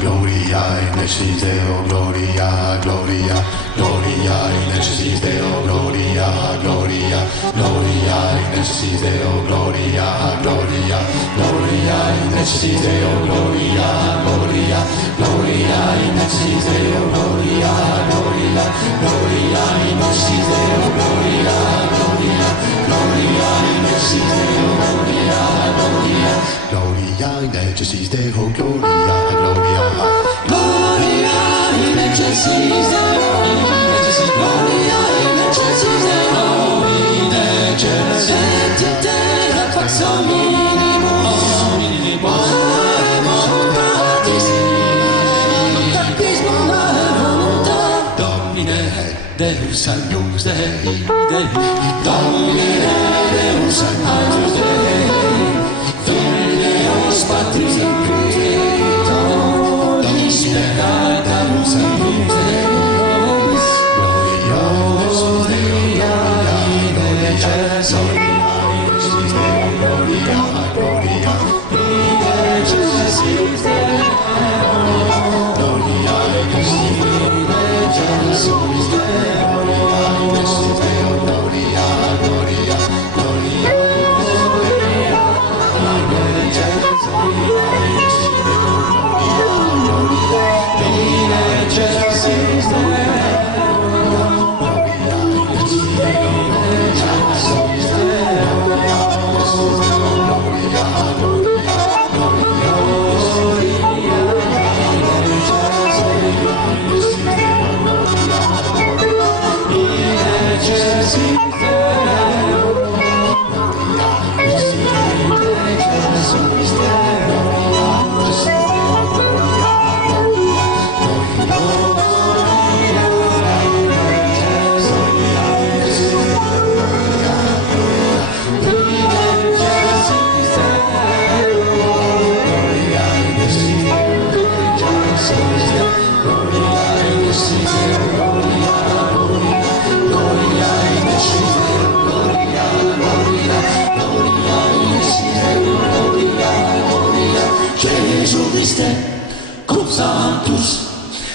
Gloria in excelsis Deo, Gloria, Gloria, Gloria in excelsis Deo, Gloria, Gloria, Gloria in excelsis Deo, Gloria, Gloria, Gloria in excelsis Deo, Gloria, Gloria, Gloria in excelsis Deo, Gloria, Gloria, Gloria in excelsis Deo, Gloria, Gloria, Gloria in excelsis Deo, Gloria, Gloria, Gloria in excelsis Deo, Gloria, Gloria. Gloria in excelsis Deo, Gloria in excelsis Deo, in excelsis et terra pax hominibus, oremus mutatis voluntas Domine Deus agnus Dei, Domine Deus agnus Dei, Filius Patris Gesù Christe, cum sanctus,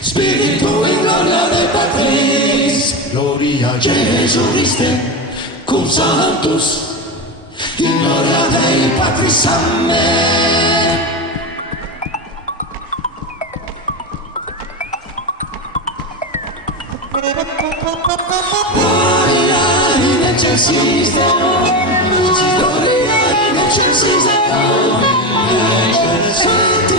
Spiritu in gloria Dei Patris, Gloria Gesù Christe, cum sanctus, in gloria Dei Patris, Amen. Gloria in excelsis Deo, Gloria in excelsis Deo, in excelsis